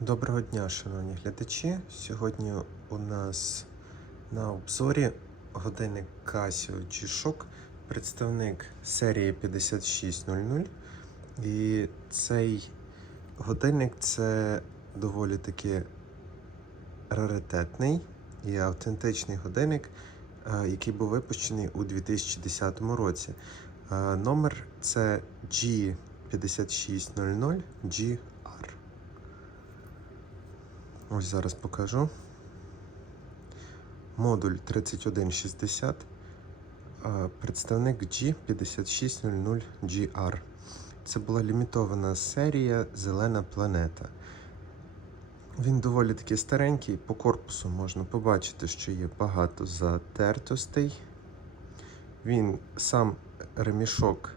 Доброго дня, шановні глядачі. Сьогодні у нас на обзорі годинник Casio G-Shock, представник серії 5600. І цей годинник це доволі таки раритетний і автентичний годинник, який був випущений у 2010 році. Номер це G5600 GR. Ось зараз покажу. Модуль 3160, представник G5600GR. Це була лімітована серія Зелена планета. Він доволі таки старенький, по корпусу можна побачити, що є багато затертостей. Він сам ремішок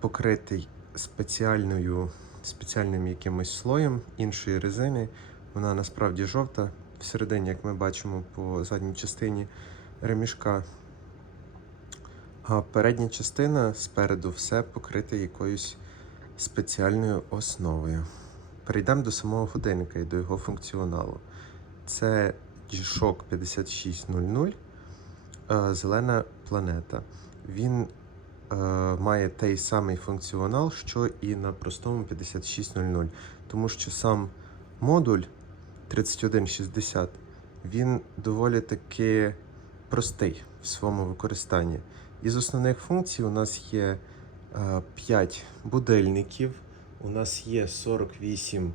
покритий спеціальною, спеціальним якимось слоєм іншої резини. Вона насправді жовта. Всередині, як ми бачимо по задній частині ремішка. А передня частина спереду все покрите якоюсь спеціальною основою. Перейдемо до самого годинника і до його функціоналу. Це G-Shock 5600 е, Зелена планета. Він е, має той самий функціонал, що і на простому 5600, тому що сам модуль 3160 він доволі таки простий в своєму використанні. Із основних функцій у нас є е, 5 будильників, у нас є 48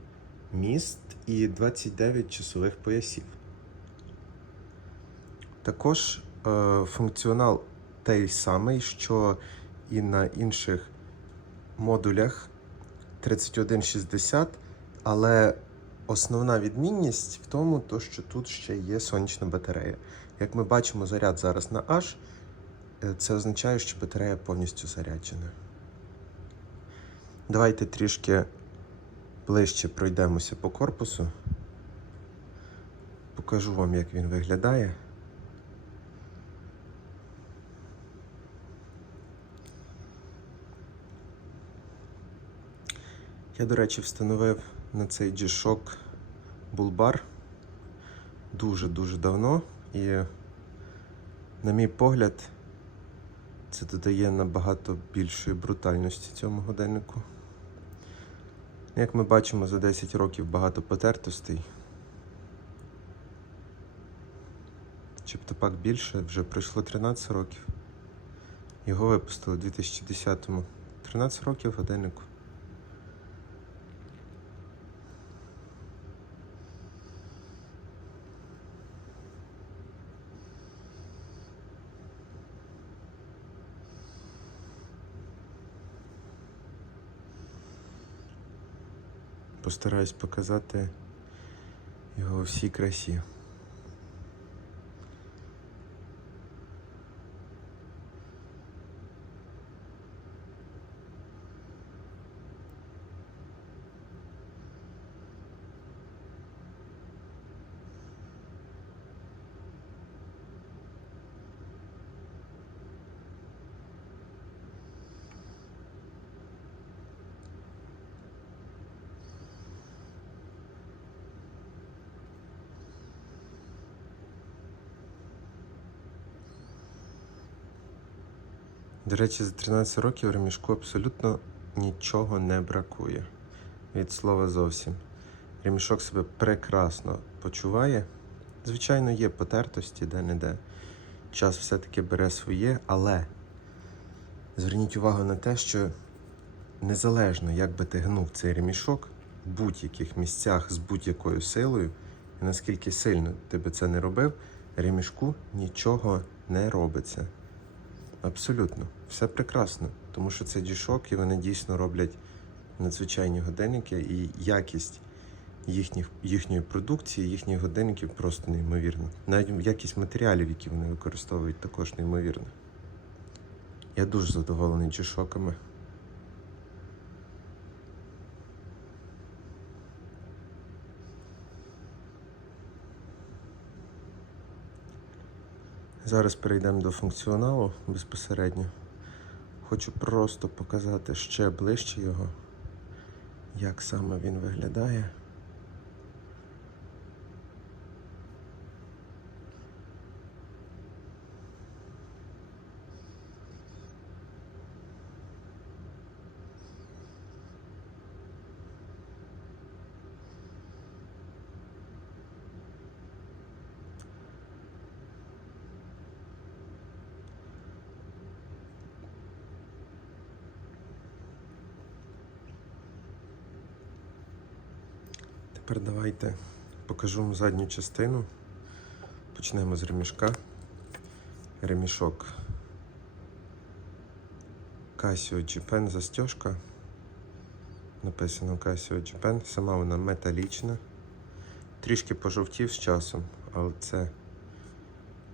міст і 29 часових поясів. Також е, функціонал той самий, що і на інших модулях 3160, але основна відмінність в тому, то, що тут ще є сонячна батарея. Як ми бачимо, заряд зараз на H, е, це означає, що батарея повністю заряджена. Давайте трішки ближче пройдемося по корпусу. Покажу вам, як він виглядає. Я, до речі, встановив на цей G-Shock булбар дуже-дуже давно. І, на мій погляд, це додає набагато більшої брутальності цьому годиннику. Як ми бачимо, за 10 років багато потертостей. Чи б пак більше, вже пройшло 13 років. Його випустили у 2010-му. 13 років годиннику. Постараюсь показати його у всій красі. До речі, за 13 років ремішку абсолютно нічого не бракує. Від слова зовсім. Ремішок себе прекрасно почуває. Звичайно, є потертості де-не-де. Час все-таки бере своє, але зверніть увагу на те, що незалежно, як би ти гнув цей ремішок, в будь-яких місцях з будь-якою силою, і наскільки сильно ти би це не робив, ремішку нічого не робиться. Абсолютно, все прекрасно, тому що це G-Shock і вони дійсно роблять надзвичайні годинники, і якість їхніх, їхньої продукції, їхніх годинників просто неймовірна. Навіть якість матеріалів, які вони використовують, також неймовірна. Я дуже задоволений G-Shockами. Зараз перейдемо до функціоналу безпосередньо. Хочу просто показати ще ближче його, як саме він виглядає. Тепер давайте покажу вам задню частину. Почнемо з ремішка. Ремішок Casio G-Pen застежка. Написано Casio G-Pen. Сама вона металічна. Трішки пожовтів з часом, але це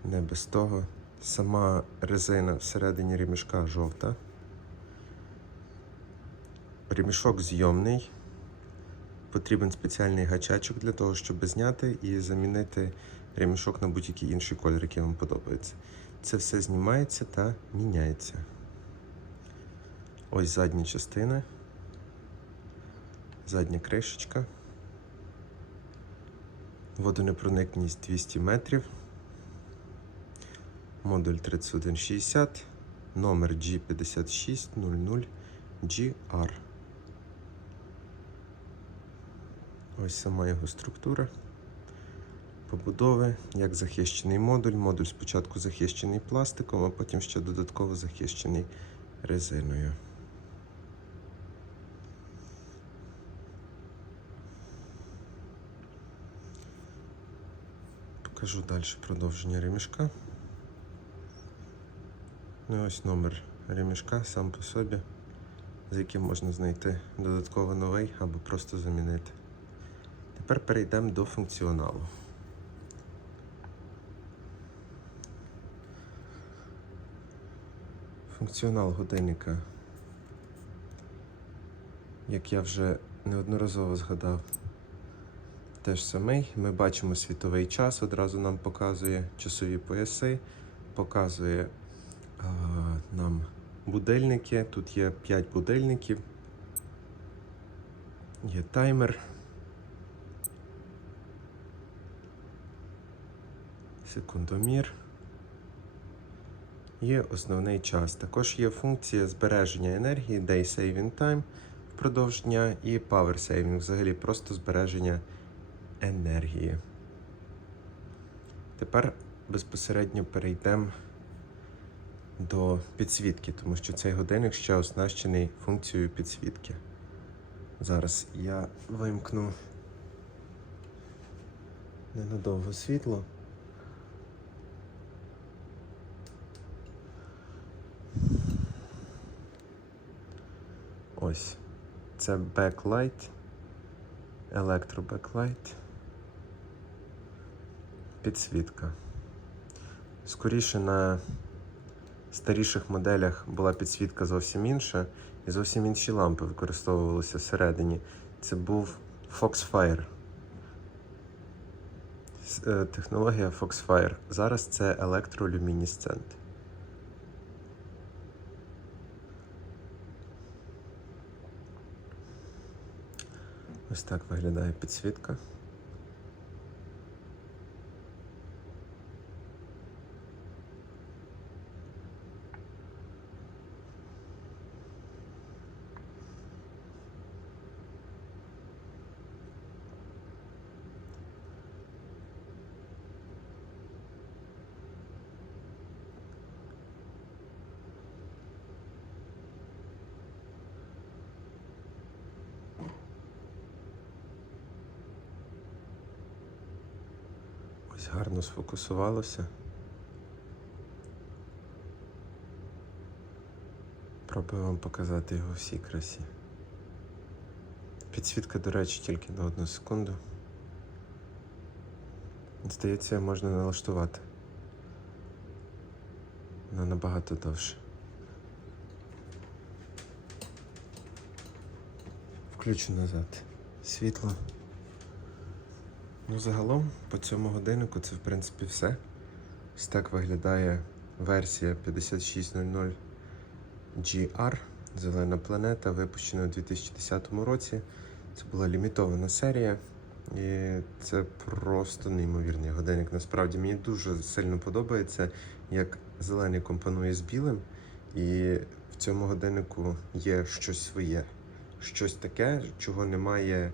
не без того. Сама резина всередині ремішка жовта. Ремішок зйомний. Потрібен спеціальний гачачок для того, щоб зняти і замінити ремішок на будь-який інший колір, який вам подобається. Це все знімається та міняється. Ось задня частина, задня кришечка, водонепроникність 200 метрів, модуль 3160, номер G5600GR. Ось сама його структура побудови, як захищений модуль. Модуль спочатку захищений пластиком, а потім ще додатково захищений резиною. Покажу далі продовження ремішка. Ну і ось номер ремішка сам по собі, за яким можна знайти додатково новий або просто замінити. Тепер перейдемо до функціоналу. Функціонал годинника, як я вже неодноразово згадав, теж самий. Ми бачимо світовий час, одразу нам показує часові пояси, показує а, нам будильники. Тут є 5 будильників, є таймер. Секундомір. Є основний час. Також є функція збереження енергії, Day Saving Time впродовж дня і Power Saving, взагалі просто збереження енергії. Тепер безпосередньо перейдемо до підсвітки, тому що цей годинник ще оснащений функцією підсвітки. Зараз я вимкну ненадовго світло. Ось. Це беклайт, електробеклайт, підсвітка. Скоріше на старіших моделях була підсвітка зовсім інша, і зовсім інші лампи використовувалися всередині. Це був Foxfire. Е, Технологія Foxfire. Зараз це електролюмінесцент. Ось так виглядає підсвітка. Ось гарно сфокусувалося. Пробую вам показати його всій красі. Підсвітка, до речі, тільки на одну секунду. Здається, можна налаштувати. Вона набагато довше. Включу назад світло. Ну, загалом по цьому годиннику це в принципі все. Ось так виглядає версія 5600 GR Зелена планета, випущена у 2010 році. Це була лімітована серія. І це просто неймовірний годинник. Насправді мені дуже сильно подобається, як зелений компонує з білим. І в цьому годиннику є щось своє, щось таке, чого немає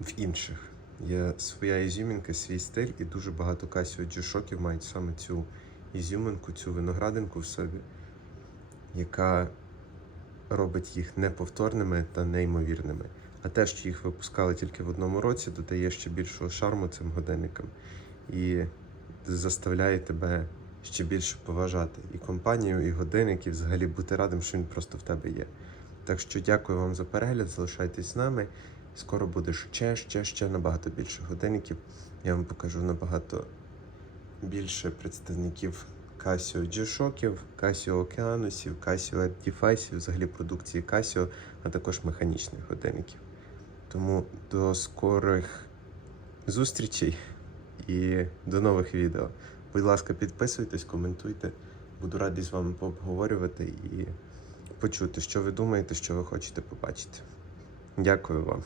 в інших. Є своя ізюмінка, свій стиль, і дуже багато Casio G-Shockів мають саме цю ізюминку, цю виноградинку в собі, яка робить їх неповторними та неймовірними. А те, що їх випускали тільки в одному році, додає ще більшого шарму цим годинникам і заставляє тебе ще більше поважати і компанію, і годинник, і взагалі бути радим, що він просто в тебе є. Так що дякую вам за перегляд, залишайтесь з нами. Скоро буде ще, ще, ще набагато більше годинників. Я вам покажу набагато більше представників Casio G-Shockів, Casio Okeanusів, Casio Device, взагалі продукції Casio, а також механічних годинників. Тому до скорих зустрічей і до нових відео. Будь ласка, підписуйтесь, коментуйте. Буду радий з вами пообговорювати і почути, що ви думаєте, що ви хочете побачити. Дякую вам.